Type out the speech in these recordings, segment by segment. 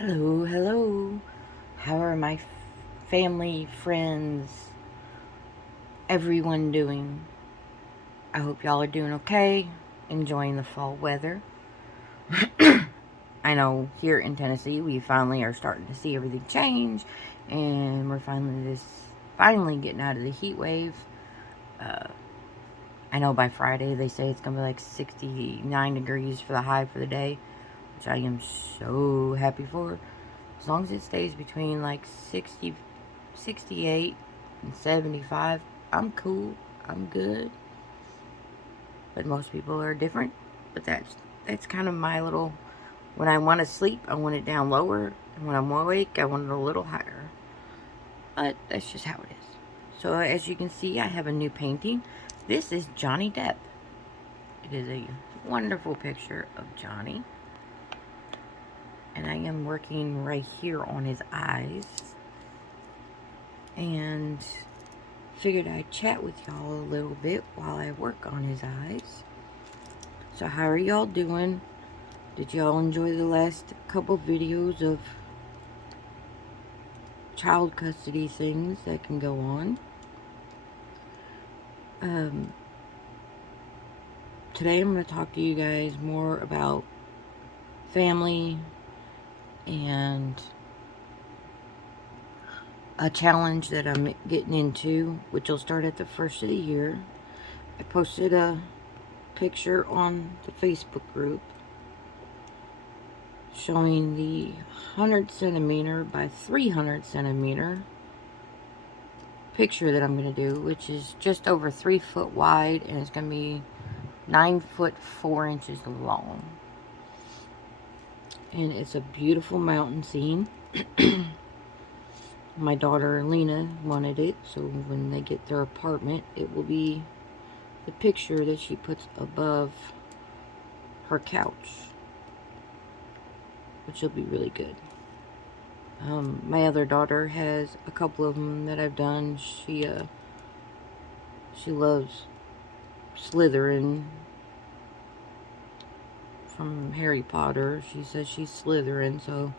Hello, hello. How are my family, friends, everyone doing? I hope y'all are doing okay, enjoying the fall weather. I know here in Tennessee, we finally are starting to see everything change, and we're finally getting out of the heat wave. Uh, I know by Friday they say it's gonna be like 69 degrees for the high for the day, which I am so happy for. As long as it stays between like 68 and 75, I'm cool. I'm good. But most people are different. But that's kind of my little. When I want to sleep, I want it down lower, and when I'm awake, I want it a little higher. But that's just how it is. So as you can see, I have a new painting. This is Johnny Depp. It is a wonderful picture of Johnny. And I am working right here on his eyes. And figured I'd chat with y'all a little bit while I work on his eyes. So how are y'all doing? Did y'all enjoy the last couple videos of child custody things that can go on? Today I'm going to talk to you guys more about family and a challenge that I'm getting into, which will start at the first of the year. I posted a picture on the Facebook group showing the 100 centimeter by 300 centimeter picture that I'm going to do, which is just over 3 foot wide, and it's going to be 9 foot 4 inches long. And it's a beautiful mountain scene. My daughter Lena wanted it, so when they get their apartment, it will be the picture that she puts above her couch, which will be really good. My other daughter has a couple of them that I've done. She loves Slytherin from Harry Potter. She says she's Slytherin, so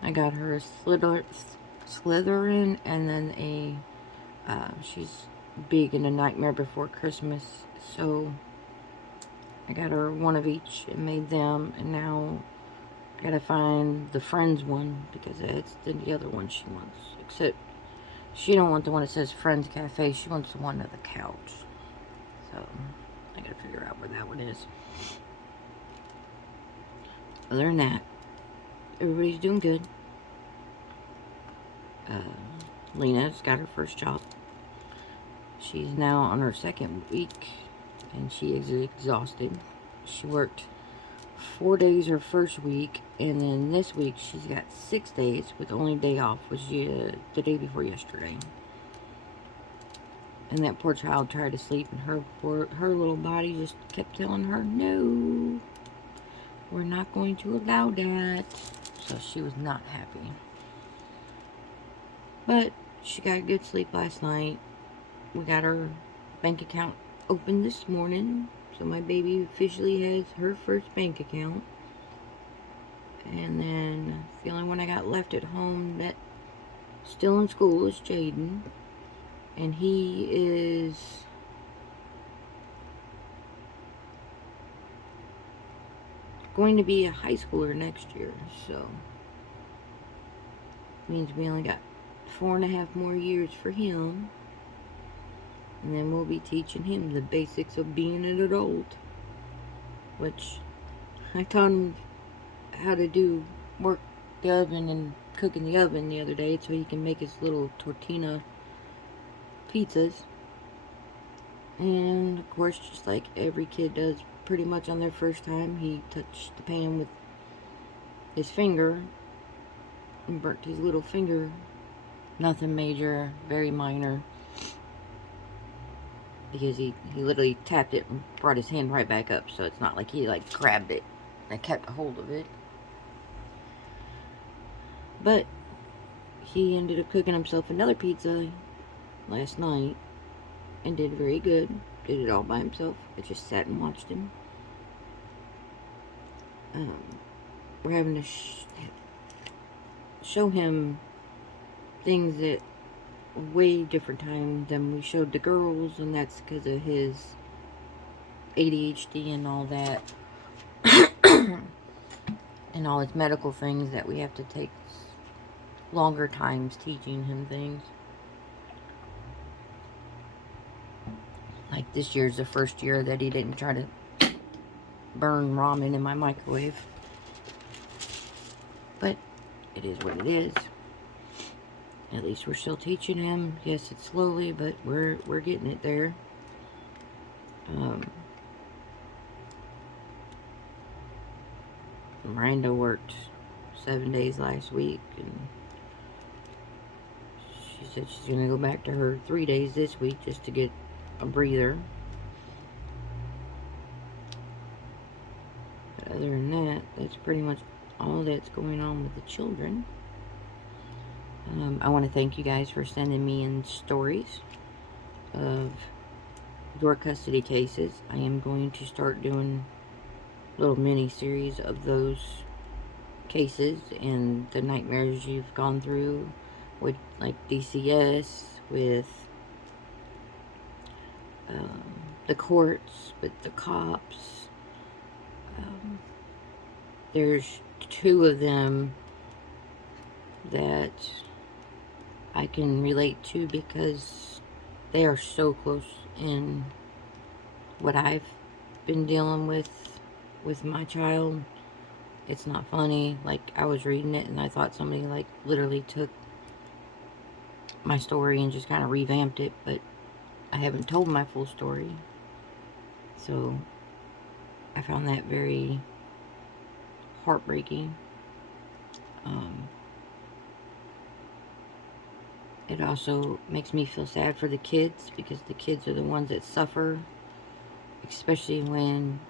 I got her a Slytherin, and then she's big in A Nightmare Before Christmas, so I got her one of each and made them, and now I gotta find the Friends one because it's the other one she wants. Except she don't want the one that says Friends Cafe. She wants the one at the couch. So I gotta figure out where that one is. Other than that, everybody's doing good. Lena's got her first job. She's now on her second week, and she is exhausted. She worked 4 days her first week, and then this week she's got 6 days, with the only day off was the day before yesterday. And that poor child tried to sleep, and her little body just kept telling her, no, we're not going to allow that. So she was not happy. But she got good sleep last night. We got her bank account open this morning, so my baby officially has her first bank account. And then the only one I got left at home that still in school is Jaden, and he is going to be a high schooler next year, so means we only got 4.5 more years for him, and then we'll be teaching him the basics of being an adult, which I taught him how to work the oven and cook in the oven the other day so he can make his little tortilla pizzas. And of course, just like every kid does pretty much on their first time, he touched the pan with his finger and burnt his little finger. Nothing major, very minor, because he literally tapped it and brought his hand right back up, so it's not like he like grabbed it and kept a hold of it. But he ended up cooking himself another pizza last night and did very good. Did it all by himself. I just sat and watched him. We're having show him things at way different time than we showed the girls, and that's because of his ADHD and all that. And all his medical things that we have to take longer times teaching him things. Like this year's the first year that he didn't try to burn ramen in my microwave. But it is what it is. At least we're still teaching him. Yes, it's slowly, but we're getting it there. Miranda worked 7 days last week, and she said she's going to go back to her 3 days this week just to get a breather. But other than that, that's pretty much all that's going on with the children. I want to thank you guys for sending me in stories of your custody cases. I am going to start doing little mini series of those cases and the nightmares you've gone through with, like, DCS, with the courts, with the cops. There's 2 of them that I can relate to because they are so close in what I've been dealing with my child. It's not funny. Like, I was reading it and I thought somebody, like, literally took my story and just kind of revamped it, but I haven't told my full story. So I found that very heartbreaking. It also makes me feel sad for the kids, because the kids are the ones that suffer, especially when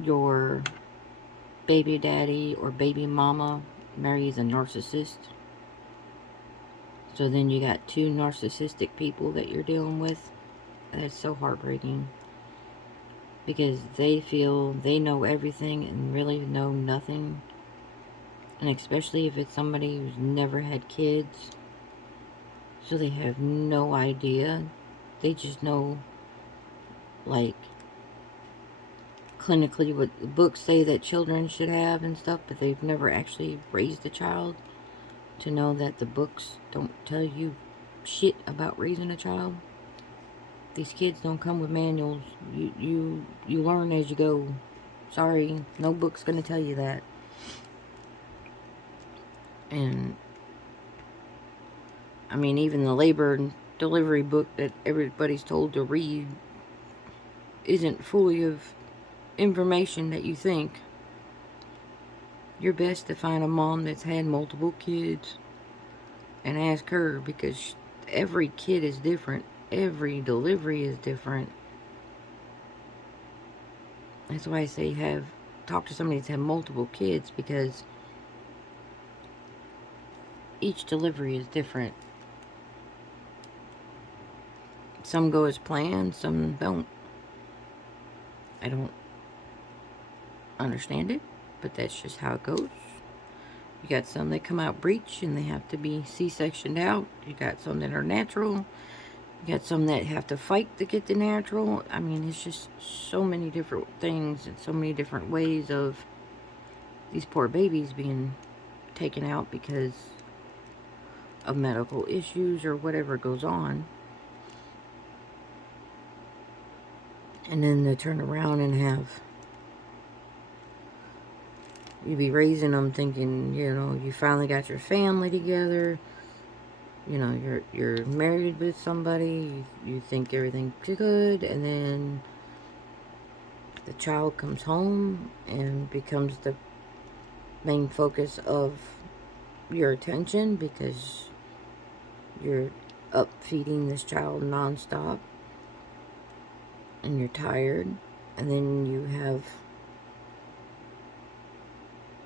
your baby daddy or baby mama marries a narcissist. So then you got 2 narcissistic people that you're dealing with. That's so heartbreaking, because they feel they know everything and really know nothing. And especially if it's somebody who's never had kids, so they have no idea. They just know, like, clinically what the books say that children should have and stuff, but they've never actually raised a child to know that the books don't tell you shit about raising a child. These kids don't come with manuals. You learn as you go. Sorry, no book's gonna tell you that. And I mean, even the labor and delivery book that everybody's told to read isn't fully of information that you think. You're best to find a mom that's had multiple kids and ask her, because every kid is different. Every delivery is different. That's why I say talk to somebody that's had multiple kids, because each delivery is different. Some go as planned, some don't. I don't understand it, but that's just how it goes. You got some that come out breech and they have to be C-sectioned out. You got some that are natural. You got some that have to fight to get the natural. I mean, it's just so many different things and so many different ways of these poor babies being taken out because of medical issues or whatever goes on. And then to turn around and have you be raising them thinking, you know, you finally got your family together. You know, you're married with somebody. You think everything's good, and then the child comes home and becomes the main focus of your attention, because you're up feeding this child nonstop and you're tired. And then you have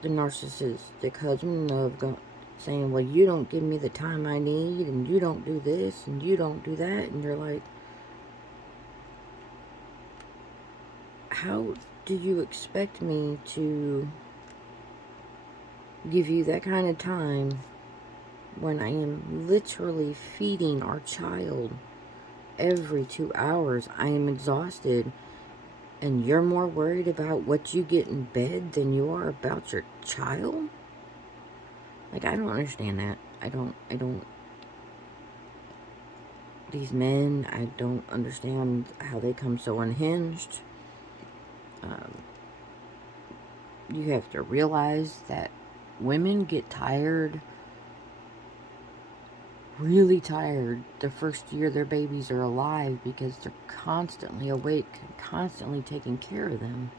the narcissistic husband of saying, well, you don't give me the time I need, and you don't do this, and you don't do that. And you're like, how do you expect me to give you that kind of time when I am literally feeding our child every 2 hours. I am exhausted, and you're more worried about what you get in bed than you are about your child? Like, I don't understand that. I don't, these men, I don't understand how they come so unhinged. You have to realize that women get tired, really tired, the first year their babies are alive, because they're constantly awake and constantly taking care of them.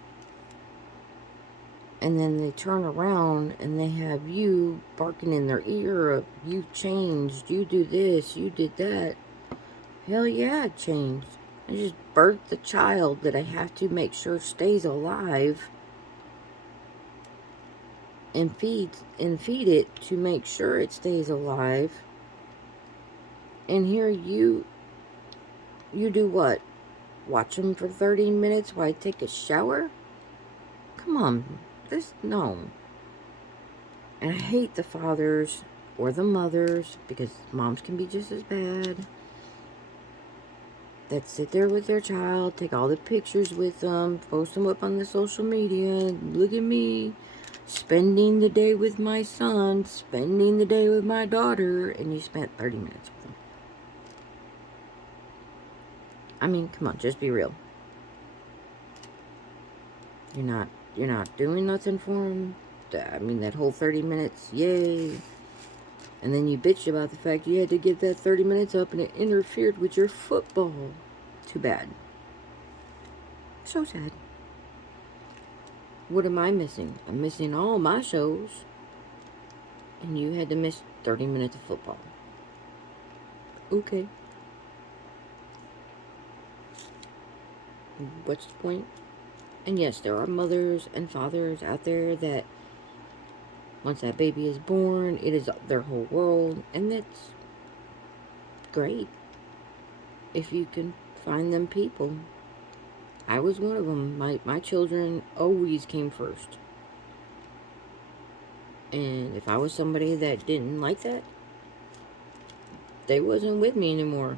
And then they turn around and they have you barking in their ear, you changed, you do this, you did that. Hell yeah, I changed. I just birthed the child that I have to make sure stays alive, and feed it to make sure it stays alive. And here you do what? Watch them for 30 minutes while I take a shower? Come on. No. And I hate the fathers or the mothers, because moms can be just as bad, that sit there with their child, take all the pictures with them, post them up on the social media. Look at me, spending the day with my son, spending the day with my daughter, and you spent 30 minutes with them. I mean, come on, just be real. You're not doing nothing for them. I mean, that whole 30 minutes, yay. And then you bitch about the fact you had to give that 30 minutes up and it interfered with your football. Too bad. So sad. What am I missing? I'm missing all my shows. And you had to miss 30 minutes of football. Okay. What's the point? And yes, there are mothers and fathers out there that once that baby is born, it is their whole world. And that's great. If you can find them people. I was one of them. My children always came first. And if I was somebody that didn't like that, they wasn't with me anymore.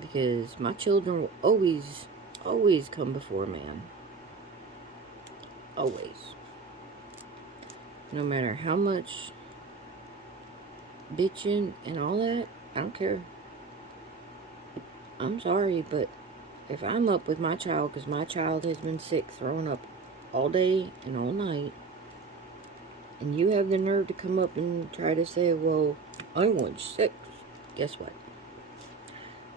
Because my children will always come before a man. Always. No matter how much bitching and all that, I don't care. I'm sorry, but if I'm up with my child because my child has been sick, throwing up all day and all night, and you have the nerve to come up and try to say, well, I want sex, guess what?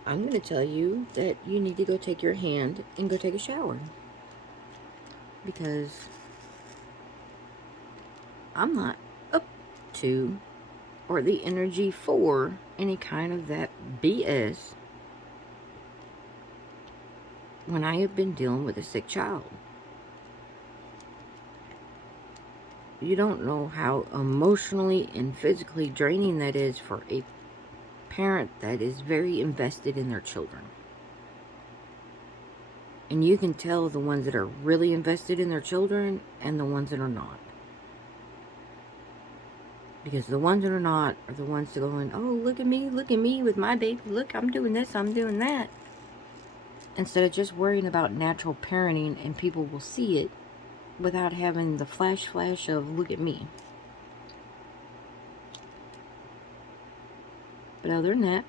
I'm going to tell you that you need to go take your hand and go take a shower. Because I'm not up to, or the energy for, any kind of that BS when I have been dealing with a sick child. You don't know how emotionally and physically draining that is for a parent that is very invested in their children. And you can tell the ones that are really invested in their children and the ones that are not. Because the ones that are not are the ones that are going, oh, look at me with my baby. Look, I'm doing this, I'm doing that. Instead of just worrying about natural parenting, and people will see it without having the flash of, look at me. But other than that,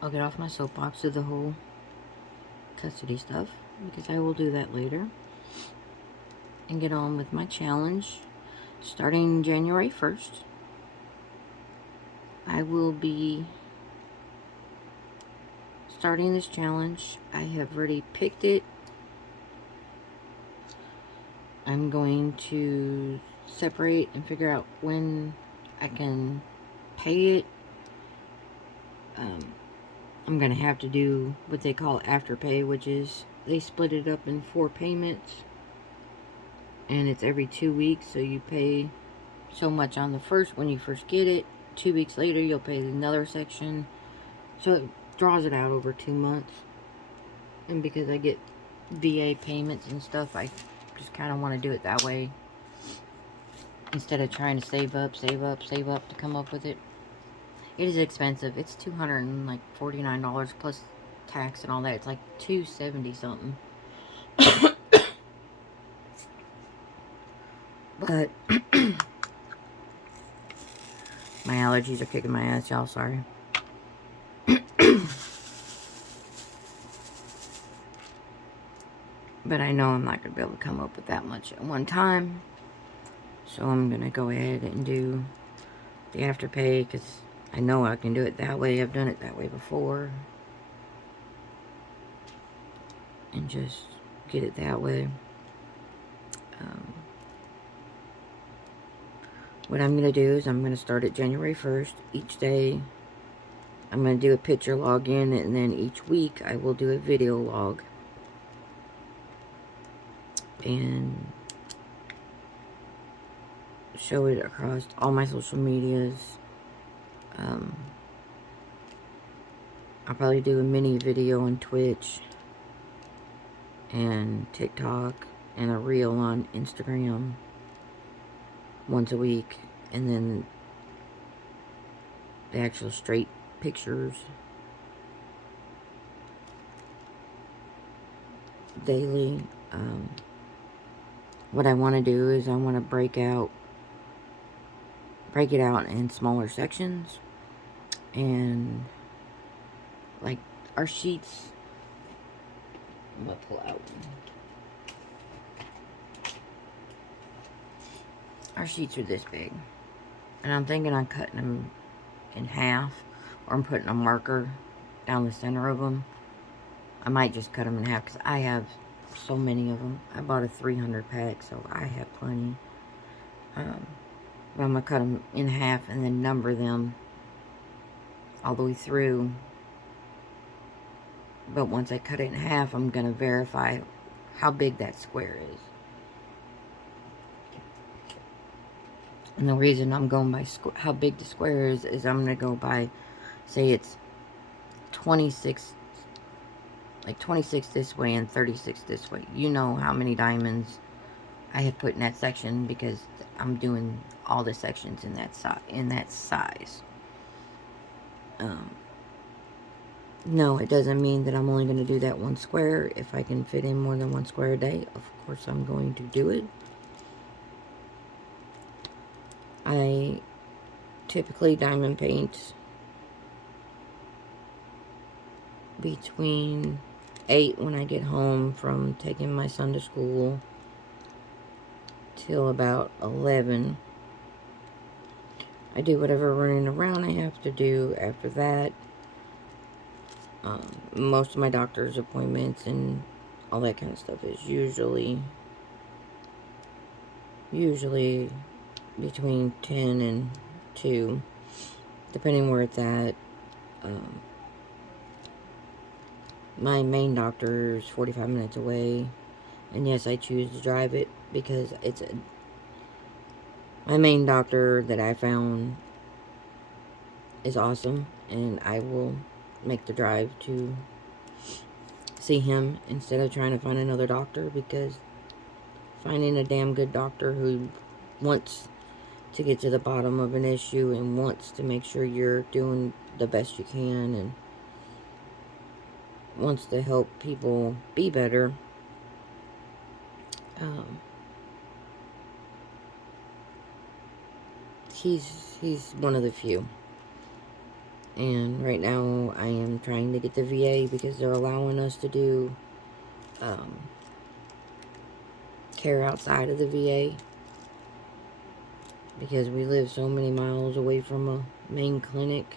I'll get off my soapbox of the whole custody stuff, because I will do that later. And get on with my challenge. Starting January 1st, I will be starting this challenge. I have already picked it. I'm going to separate and figure out when I can pay it. I'm going to have to do what they call afterpay, which is they split it up in 4 payments. And it's every 2 weeks, so you pay so much on the first when you first get it. 2 weeks later, you'll pay another section. So it draws it out over 2 months. And because I get VA payments and stuff, I Just kind of want to do it that way. Instead of trying to save up to come up with it. It is expensive. It's $249 plus tax and all that. It's like $270 something. But my allergies are kicking my ass, y'all. Sorry. But I know I'm not going to be able to come up with that much at one time. So I'm going to go ahead and do the Afterpay because I know I can do it that way. I've done it that way before. And just get it that way. What I'm going to do is I'm going to start at January 1st. Each day I'm going to do a picture login, and then each week I will do a video log. And show it across all my social medias. I'll probably do a mini video on Twitch and TikTok and a reel on Instagram once a week, and then the actual straight pictures daily. What I want to do is I want to break it out in smaller sections, and like our sheets, I'm gonna pull out. Our sheets are this big, and I'm thinking on cutting them in half, or I'm putting a marker down the center of them. I might just cut them in half because I have so many of them. I bought a 300 pack, so I have plenty. But I'm going to cut them in half and then number them all the way through. But once I cut it in half, I'm going to verify how big that square is. And the reason I'm going by how big the square is I'm going to go by, say it's 26, like 26 this way and 36 this way. You know how many diamonds I have put in that section because I'm doing all the sections in that size. No, it doesn't mean that I'm only going to do that one square. If I can fit in more than one square a day, of course I'm going to do it. I typically diamond paint between 8 when I get home from taking my son to school till about 11. I do whatever running around I have to do after that. Most of my doctor's appointments and all that kind of stuff is usually between 10 and 2, depending where it's at. My main doctor is 45 minutes away, and yes, I choose to drive it because my main doctor that I found is awesome, and I will make the drive to see him instead of trying to find another doctor, because finding a damn good doctor who wants to get to the bottom of an issue and wants to make sure you're doing the best you can and wants to help people be better, he's one of the few. And right now I am trying to get the VA because they're allowing us to do care outside of the VA, because we live so many miles away from a main clinic.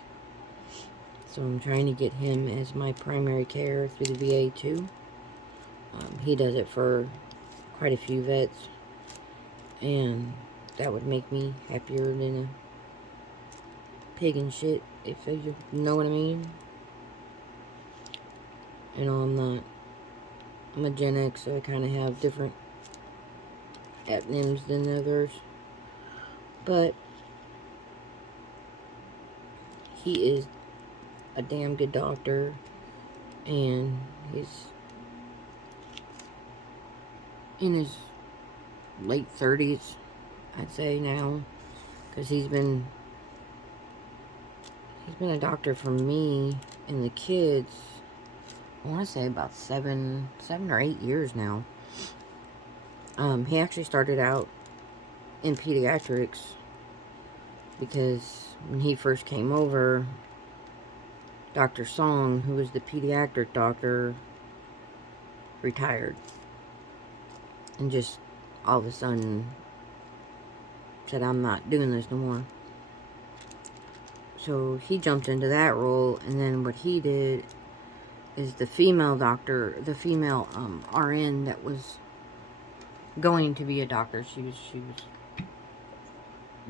So I'm trying to get him as my primary care through the VA too. He does it for quite a few vets, and that would make me happier than a pig and shit, if you know what I mean. You know, I'm a Gen X, so I kind of have different acronyms than others. But he is a damn good doctor, and he's in his late 30s, I'd say now, because he's been a doctor for me and the kids. I want to say about 7 or 8 years now. He actually started out in pediatrics because when he first came over, Dr. Song, who was the pediatric doctor, retired. And just all of a sudden said, I'm not doing this no more. So he jumped into that role, and then what he did is the female doctor, the female RN that was going to be a doctor, she was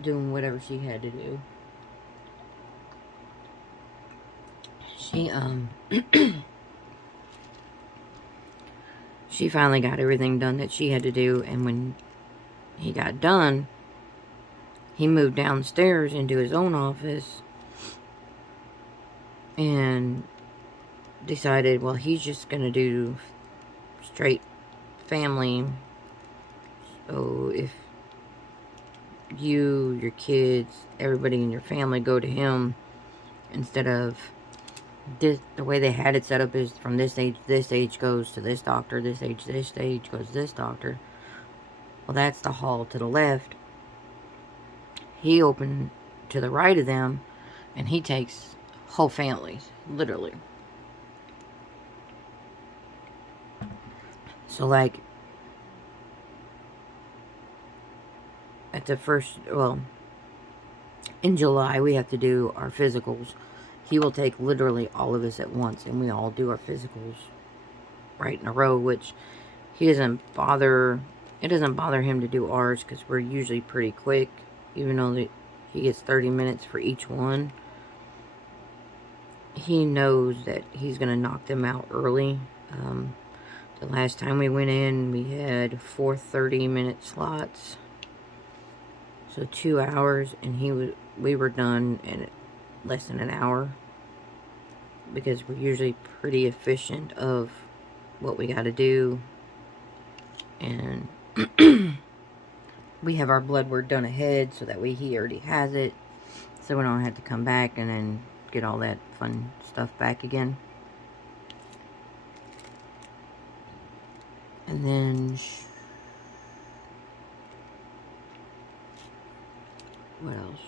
doing whatever she had to do. She she finally got everything done that she had to do, and when he got done, he moved downstairs into his own office and decided, well, he's just going to do straight family. So if you, your kids, everybody in your family go to him, instead of this, the way they had it set up is from this age goes to this doctor, this age goes to this doctor. Well, that's the hall to the left. He opened to the right of them, and he takes whole families, literally. So, like, at the first, well, in July, we have to do our physicals. He will take literally all of us at once, and we all do our physicals right in a row, which he doesn't bother, it doesn't bother him to do ours, because we're usually pretty quick, even though he gets 30 minutes for each one. He knows that he's going to knock them out early. The last time we went in, we had 4 30-minute slots. So 2 hours, and we were done in less than an hour. Because we're usually pretty efficient of what we got to do. And we have our blood work done ahead, so that way he already has it. So we don't have to come back and then get all that fun stuff back again. And then, what else?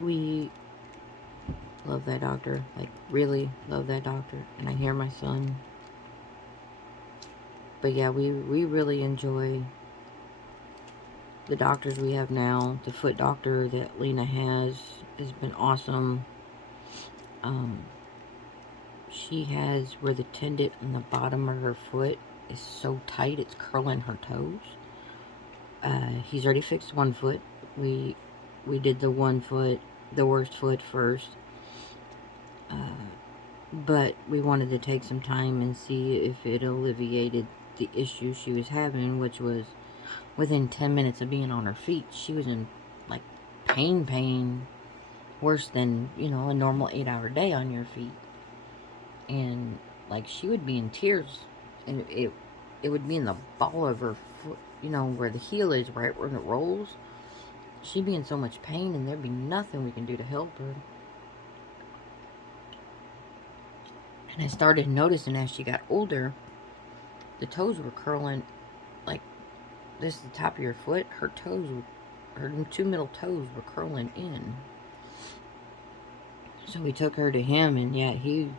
We love that doctor, like really love that doctor, and I hear my son. But yeah, we really enjoy the doctors we have now. The foot doctor that Lena has been awesome. She has where the tendon on the bottom of her foot is so tight it's curling her toes. He's already fixed one foot. We did the one foot, the worst foot first. But we wanted to take some time and see if it alleviated the issue she was having, which was within 10 minutes of being on her feet, she was in, like, pain, worse than, you know, a normal 8-hour day on your feet. And, like, she would be in tears, and it would be in the ball of her foot, you know, where the heel is, right where it rolls. She'd be in so much pain, and there'd be nothing we can do to help her. And I started noticing as she got older, the toes were curling, like, this is the top of your foot, her toes, her 2 middle toes were curling in. So we took her to him, and yeah, he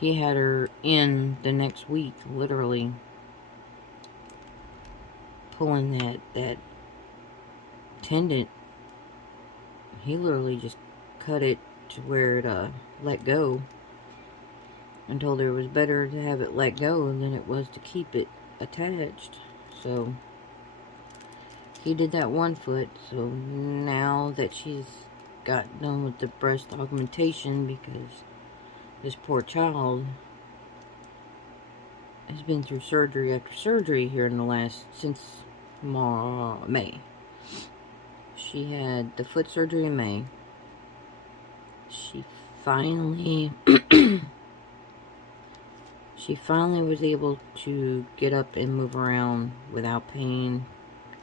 had her in the next week, literally pulling that tendon. He literally just cut it to where it let go, and told her it was better to have it let go than it was to keep it attached. So he did that one foot. So now that she's got done with the breast augmentation, because this poor child has been through surgery after surgery here in the last, since May. She had the foot surgery in May. She finally she finally was able to get up and move around without pain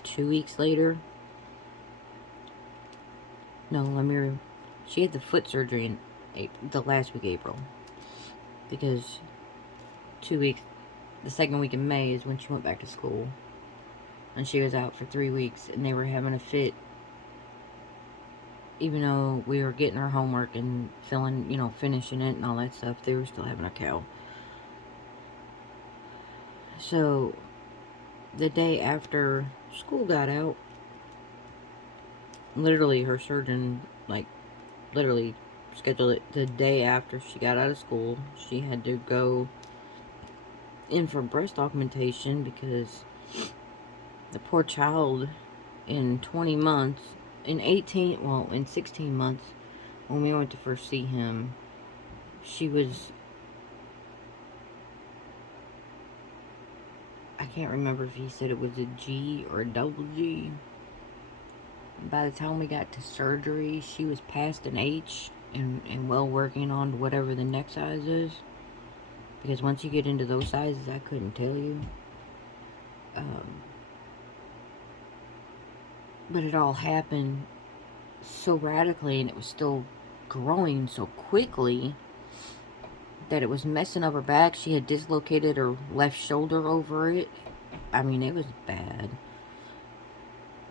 2 weeks later. No, she had the foot surgery in the last week of April, because 2 weeks, the second week in May is when she went back to school, and she was out for 3 weeks, and they were having a fit. Even though we were getting her homework and finishing it and all that stuff, they were still having a cow. So, the day after school got out, literally her surgeon, literally scheduled it the day after she got out of school. She had to go in for breast augmentation because the poor child, in 20 months, in 16 months, when we went to first see him, she was, I can't remember if he said it was a G or a double G. By the time we got to surgery, she was past an H and well working on whatever the next size is. Because once you get into those sizes, I couldn't tell you. But it all happened so radically, and it was still growing so quickly that it was messing up her back. She had dislocated her left shoulder over it. I mean, it was bad.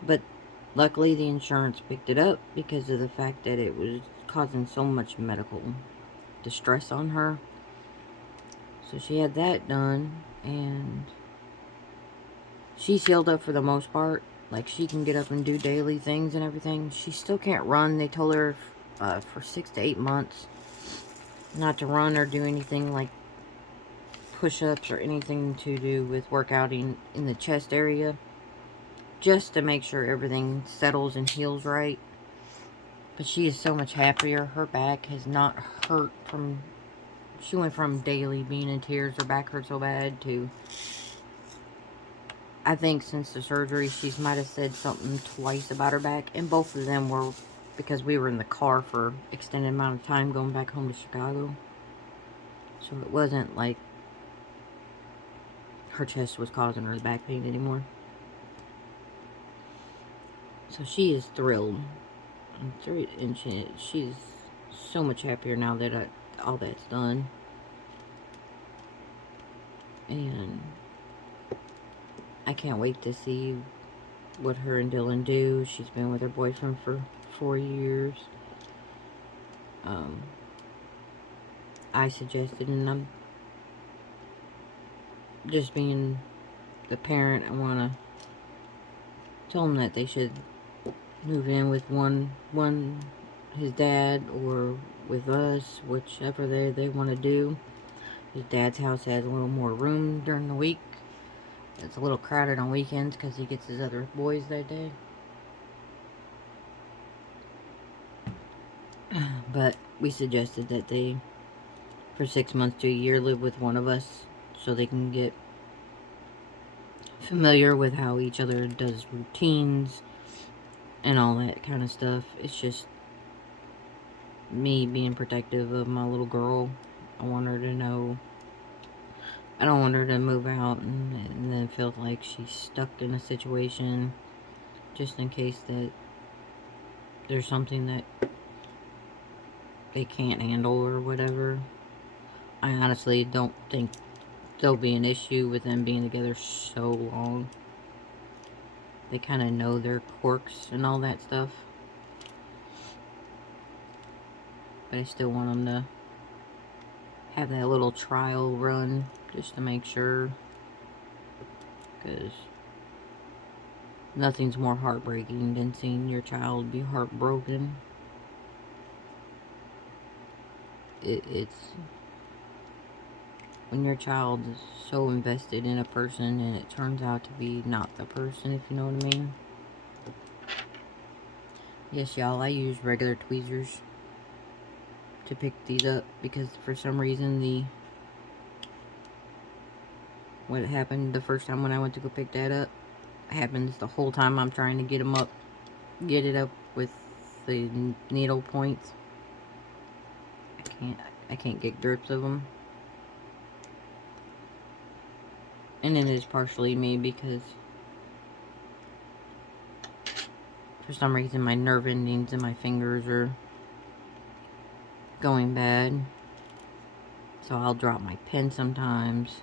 But luckily the insurance picked it up because of the fact that it was causing so much medical distress on her. So she had that done, and she's healed up for the most part. Like, she can get up and do daily things and everything. She still can't run. They told her for 6 to 8 months not to run or do anything like push-ups or anything to do with workouting in the chest area, just to make sure everything settles and heals right. But she is so much happier. Her back has not hurt from... She went from daily being in tears, her back hurt so bad, to... I think since the surgery, she might have said something twice about her back. And both of them were because we were in the car for extended amount of time going back home to Chicago. So it wasn't like her chest was causing her back pain anymore. So she is thrilled. And she's so much happier now that all that's done. And I can't wait to see what her and Dylan do. She's been with her boyfriend for 4 years. I suggested, and I'm just being the parent, I want to tell them that they should move in with his dad, or with us, whichever they want to do. His dad's house has a little more room during the week. It's a little crowded on weekends because he gets his other boys that day. But we suggested that they, for 6 months to a year, live with one of us so they can get familiar with how each other does routines and all that kind of stuff. It's just me being protective of my little girl. I want her to know. I don't want her to move out and then feel like she's stuck in a situation, just in case that there's something that they can't handle or whatever. I honestly don't think there'll be an issue with them being together so long. They kind of know their quirks and all that stuff. But I still want them to have that little trial run just to make sure, because nothing's more heartbreaking than seeing your child be heartbroken. It's when your child is so invested in a person and it turns out to be not the person, if you know what I mean. Yes, y'all, I use regular tweezers to pick these up because for some reason what happened the first time when I went to go pick that up happens the whole time I'm trying to get it up with the needle points. I I can't get grips of them. And it is partially me because for some reason my nerve endings in my fingers are going bad. So I'll drop my pen sometimes.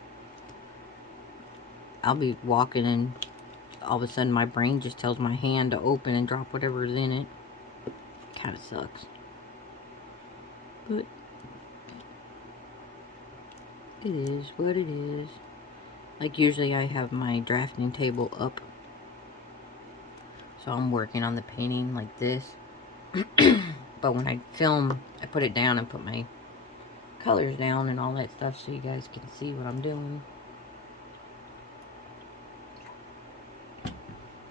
I'll be walking and all of a sudden my brain just tells my hand to open and drop whatever's in it. Kind of sucks. But it is what it is. Like usually I have my drafting table up. So I'm working on the painting like this. But when I film, I put it down and put my colors down and all that stuff so you guys can see what I'm doing.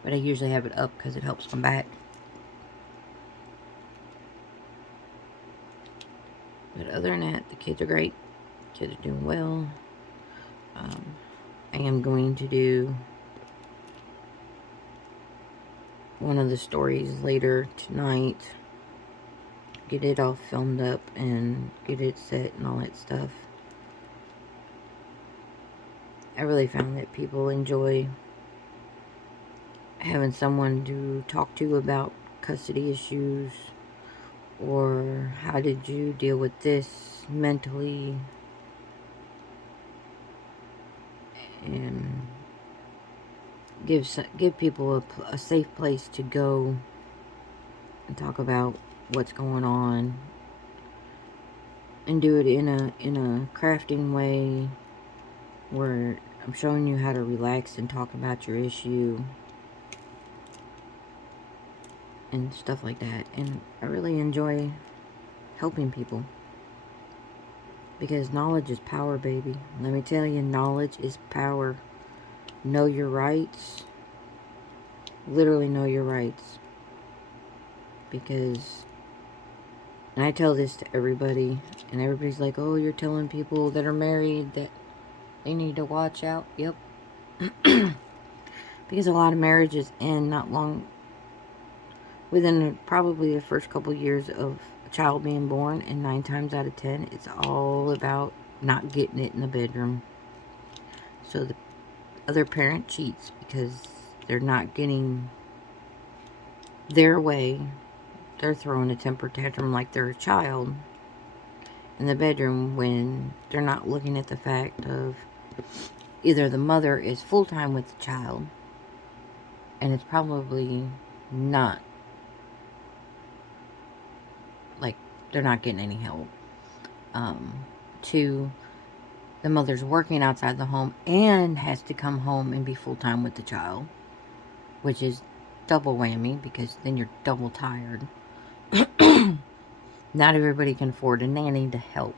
But I usually have it up because it helps my back. But other than that, the kids are great. Kids are doing well. I am going to do one of the stories later tonight. Get it all filmed up and get it set and all that stuff. I really found that people enjoy having someone to talk to about custody issues, or how did you deal with this mentally, and give people a safe place to go and talk about what's going on, and do it in a crafting way where I'm showing you how to relax and talk about your issue and stuff like that. And I really enjoy helping people because knowledge is power, baby. Let me tell you, knowledge is power. Know your rights. Literally know your rights. Because, and I tell this to everybody, and everybody's like, oh, you're telling people that are married that they need to watch out. Yep. Because a lot of marriages end not long, within probably the first couple years of a child being born, and 9 times out of 10, it's all about not getting it in the bedroom. So the other parent cheats because they're not getting their way. They're throwing a temper tantrum like they're a child in the bedroom when they're not looking at the fact of either the mother is full-time with the child, and it's probably not, like, they're not getting any help. 2, the mother's working outside the home and has to come home and be full-time with the child, which is double whammy because then you're double tired. Not everybody can afford a nanny to help.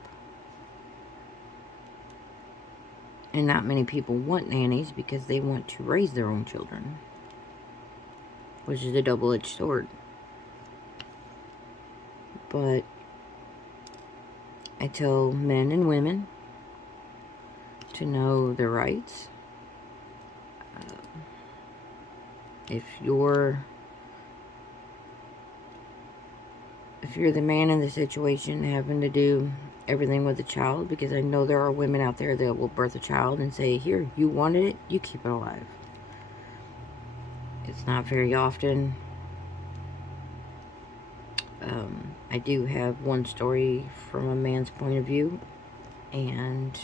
And not many people want nannies because they want to raise their own children, which is a double-edged sword. But I tell men and women to know their rights. If you're the man in the situation having to do everything with a child, because I know there are women out there that will birth a child and say, here, you wanted it, you keep it alive. It's not very often. I do have one story from a man's point of view, and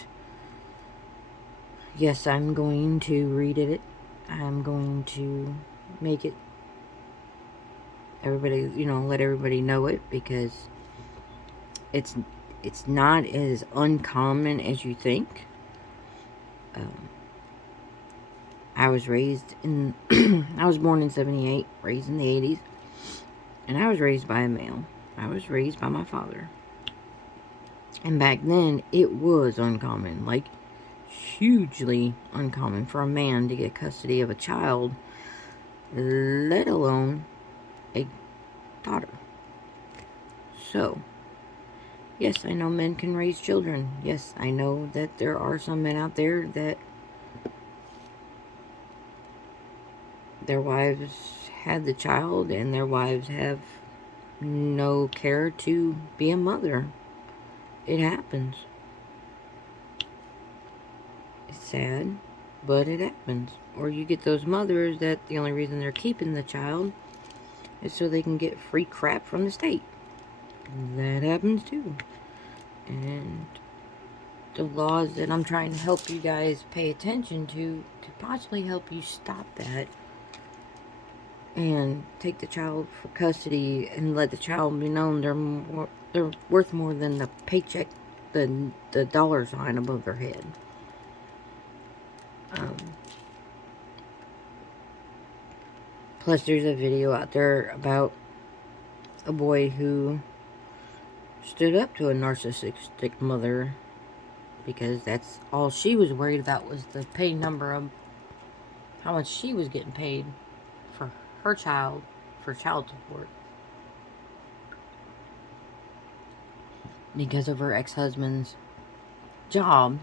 yes, I'm going to read it. I'm going to make it, everybody, let everybody know it, because it's not as uncommon as you think. I was raised in, I was born in 78, raised in the 80s, and I was raised by a male. I was raised by my father. And back then, it was uncommon, like hugely uncommon for a man to get custody of a child, let alone a daughter. So, yes, I know men can raise children. Yes, I know that there are some men out there that their wives had the child and their wives have no care to be a mother. It happens. It's sad, but it happens. Or you get those mothers that the only reason they're keeping the child is so they can get free crap from the state. That happens too. And the laws that I'm trying to help you guys pay attention to possibly help you stop that and take the child for custody and let the child be known they're worth more than the paycheck, the dollar sign above their head. Plus, there's a video out there about a boy who stood up to a narcissistic mother because that's all she was worried about was the pay number of how much she was getting paid for her child for child support because of her ex-husband's job.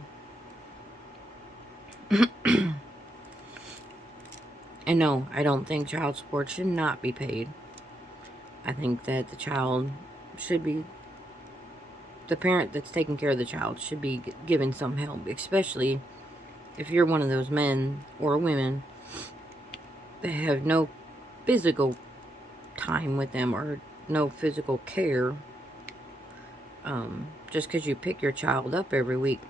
And no, I don't think child support should not be paid. I think that the child should be, the parent that's taking care of the child should be given some help, especially if you're one of those men or women that have no physical time with them or no physical care. Just because you pick your child up every week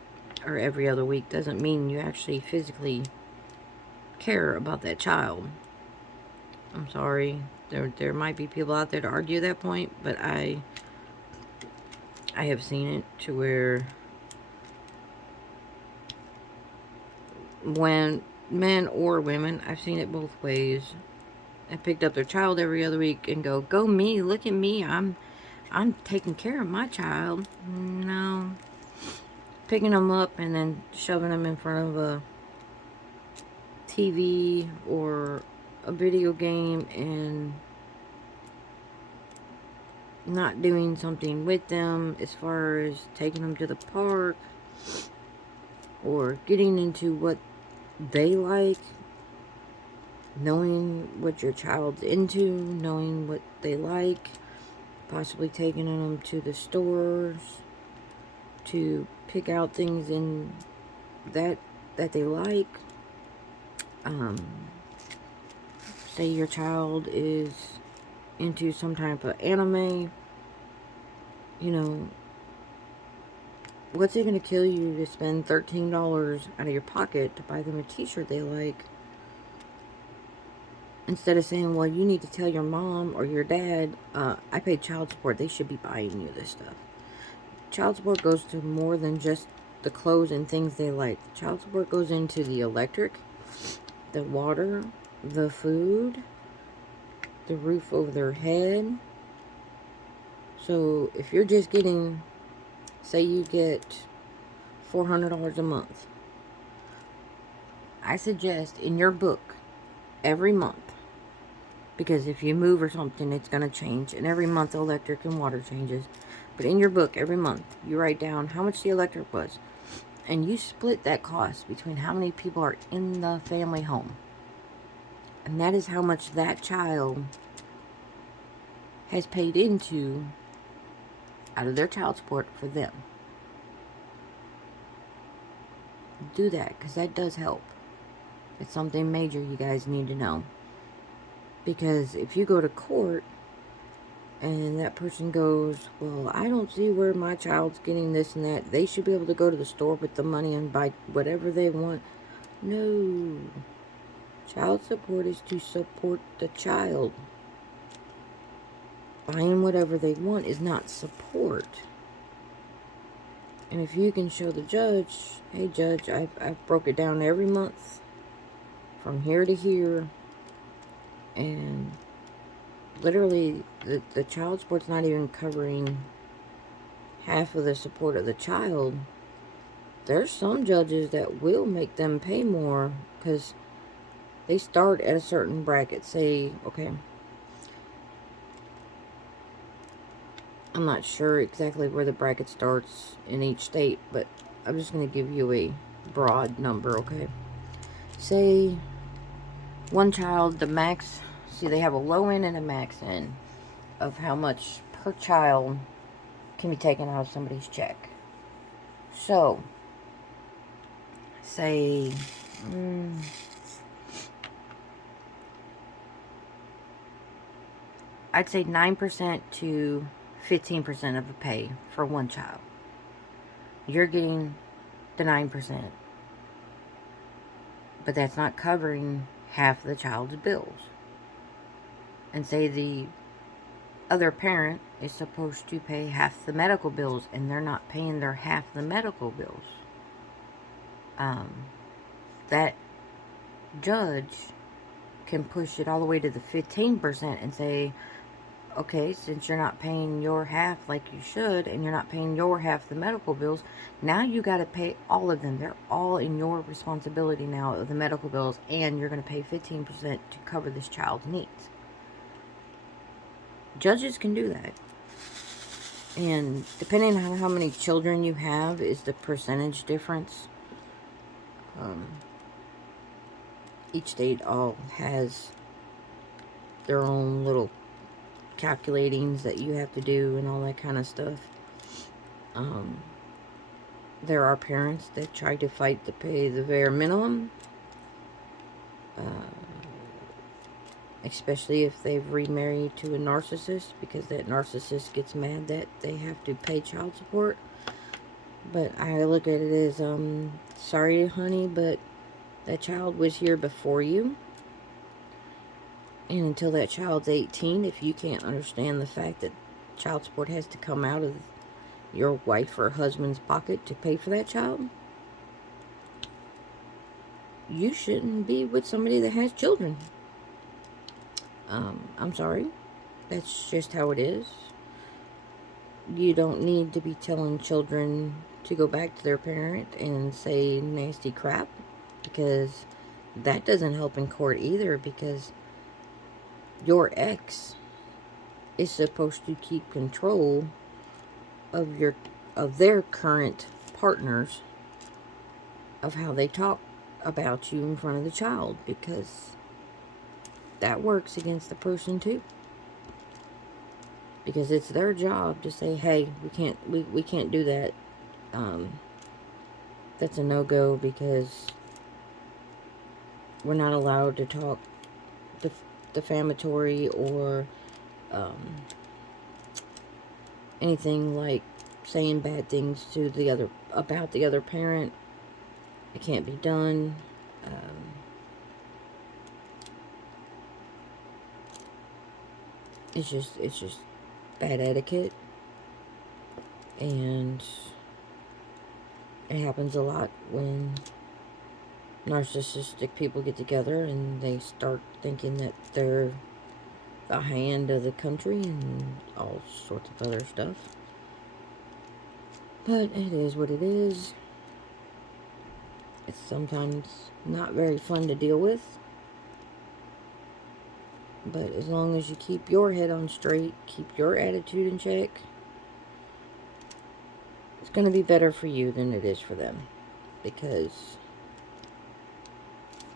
or every other week doesn't mean you actually physically care about that child. I'm sorry. There might be people out there to argue that point, but I have seen it to where when men or women, I've seen it both ways, have picked up their child every other week and go me, look at me, I'm taking care of my child. No. Picking them up and then shoving them in front of a TV or a video game and not doing something with them as far as taking them to the park or getting into what they like, knowing what your child's into, knowing what they like, possibly taking them to the stores to pick out things in that they like. Say your child is into some type of anime, you know, what's it going to kill you to spend $13 out of your pocket to buy them a t-shirt they like? Instead of saying, well, you need to tell your mom or your dad, I paid child support, they should be buying you this stuff. Child support goes to more than just the clothes and things they like. Child support goes into the electric, the water, the food, the roof over their head. So if you're just getting, say you get $400 a month, I suggest in your book every month, because if you move or something, it's going to change, and every month electric and water changes. But in your book every month, you write down how much the electric was, and you split that cost between how many people are in the family home. And that is how much that child has paid into out of their child support for them. Do that, because that does help. It's something major you guys need to know. Because if you go to court and that person goes, well, I don't see where my child's getting this and that, they should be able to go to the store with the money and buy whatever they want. No. Child support is to support the child. Buying whatever they want is not support. And if you can show the judge, hey judge, I've broke it down every month from here to here, and literally the child support's not even covering half of the support of the child. There's some judges that will make them pay more because they start at a certain bracket. Say, okay, I'm not sure exactly where the bracket starts in each state, but I'm just going to give you a broad number, okay? Say one child, the max, see they have a low end and a max end of how much per child can be taken out of somebody's check. So, say, I'd say 9% to 15% of the pay for one child. You're getting the 9%, but that's not covering half the child's bills. And say the other parent is supposed to pay half the medical bills, and they're not paying their half the medical bills. That judge can push it all the way to the 15% and say, okay, since you're not paying your half like you should, and you're not paying your half the medical bills, now you got to pay all of them. They're all in your responsibility now of the medical bills, and you're going to pay 15% to cover this child's needs. Judges can do that. And depending on how many children you have is the percentage difference. Each state all has their own little calculatings that you have to do and all that kind of stuff. There are parents that try to fight to pay the bare minimum, especially if they've remarried to a narcissist, because that narcissist gets mad that they have to pay child support. But I look at it as, sorry honey, but that child was here before you. And until that child's 18, if you can't understand the fact that child support has to come out of your wife or husband's pocket to pay for that child, you shouldn't be with somebody that has children. I'm sorry. That's just how it is. You don't need to be telling children to go back to their parent and say nasty crap, because that doesn't help in court either, because your ex is supposed to keep control of their current partners, of how they talk about you in front of the child, because that works against the person too. Because it's their job to say, hey, we can't do that. That's a no-go, because we're not allowed to talk defamatory or anything like saying bad things to about the other parent. It can't be done. It's just bad etiquette, and it happens a lot when narcissistic people get together and they start thinking that they're the hand of the country and all sorts of other stuff. But it is what it is. It's sometimes not very fun to deal with. But as long as you keep your head on straight, keep your attitude in check, it's going to be better for you than it is for them. Because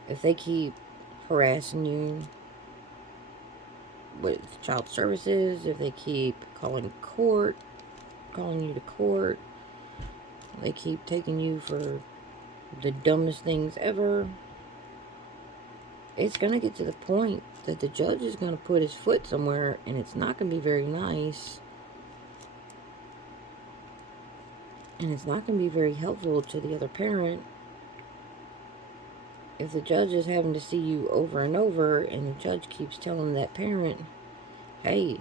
if they keep harassing you with child services, if they keep calling you to court, they keep taking you for the dumbest things ever, it's going to get to the point that the judge is going to put his foot somewhere, and it's not going to be very nice. And it's not going to be very helpful to the other parent if the judge is having to see you over and over, and the judge keeps telling that parent, hey,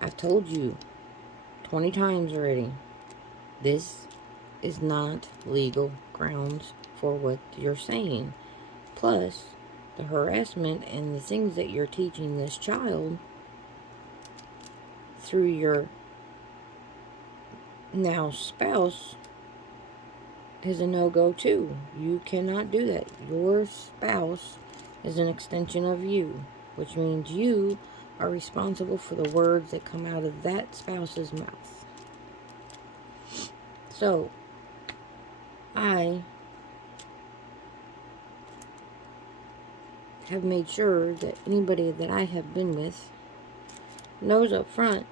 I've told you 20 times already, this is not legal grounds for what you're saying. Plus, the harassment and the things that you're teaching this child through your now spouse is a no-go too. You cannot do that. Your spouse is an extension of you, which means you are responsible for the words that come out of that spouse's mouth. So, I have made sure that anybody that I have been with knows up front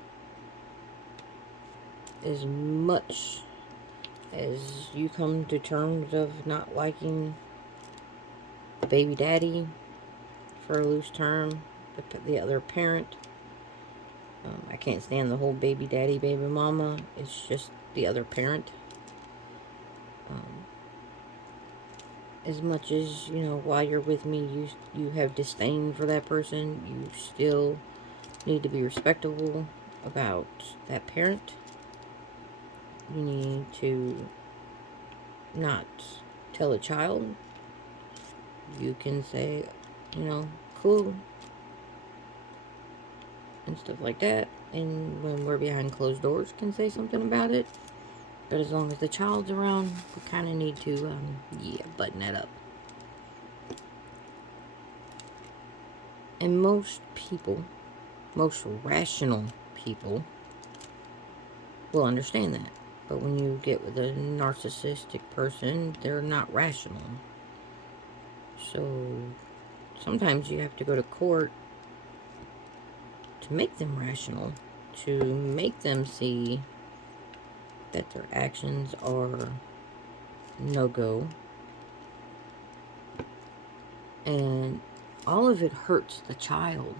as much as you come to terms of not liking the baby daddy, for a loose term, the other parent. I can't stand the whole baby daddy, baby mama. It's just the other parent. As much as, you know, while you're with me, you have disdain for that person, you still need to be respectable about that parent. You need to not tell a child. You can say, you know, cool, and stuff like that. And when we're behind closed doors, can say something about it. But as long as the child's around, we kind of need to, button that up. And most people, most rational people, will understand that. But when you get with a narcissistic person, they're not rational. So sometimes you have to go to court to make them rational, to make them see that their actions are no-go. And all of it hurts the child.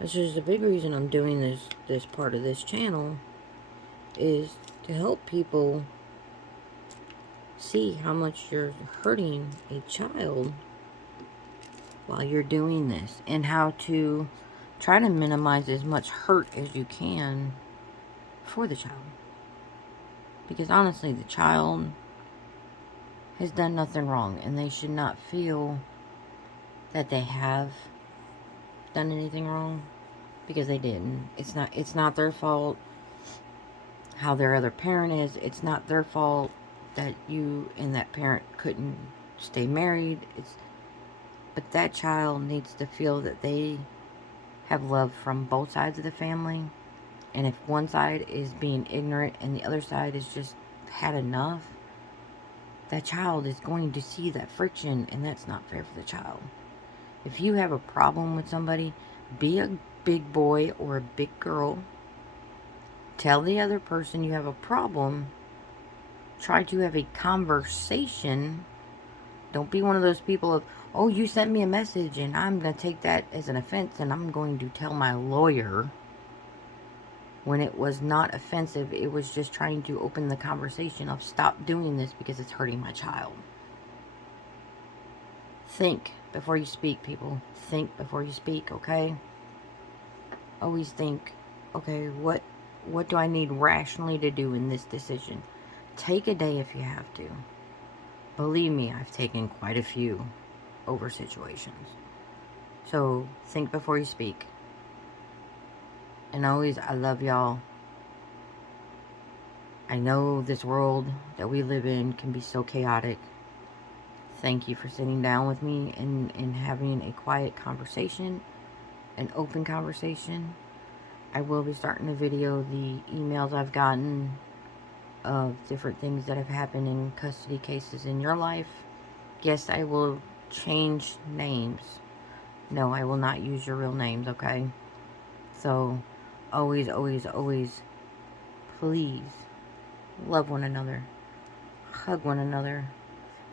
This is the big reason I'm doing this part of this channel, is to help people see how much you're hurting a child while you're doing this, and how to try to minimize as much hurt as you can for the child. Because honestly, the child has done nothing wrong, and they should not feel that they have done anything wrong, because they didn't. It's not their fault how their other parent is. It's not their fault that you and that parent couldn't stay married. But that child needs to feel that they have love from both sides of the family. And if one side is being ignorant and the other side has just had enough, that child is going to see that friction, and that's not fair for the child. If you have a problem with somebody, be a big boy or a big girl. Tell the other person you have a problem. Try to have a conversation. Don't be one of those people of, oh, you sent me a message and I'm going to take that as an offense and I'm going to tell my lawyer. When it was not offensive, it was just trying to open the conversation of, stop doing this because it's hurting my child. Think before you speak, people. Think before you speak, okay? Always think, okay, what do I need rationally to do in this decision? Take a day if you have to. Believe me, I've taken quite a few over situations. So think before you speak. And always, I love y'all. I know this world that we live in can be so chaotic. Thank you for sitting down with me and having a quiet conversation, an open conversation. I will be starting to video the emails I've gotten of different things that have happened in custody cases in your life. Yes, I will change names. No, I will not use your real names, okay? So, always, always, always, please love one another. Hug one another.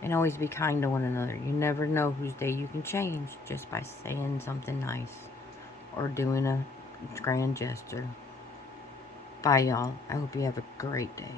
And always be kind to one another. You never know whose day you can change just by saying something nice or doing a grand gesture. Bye, y'all. I hope you have a great day.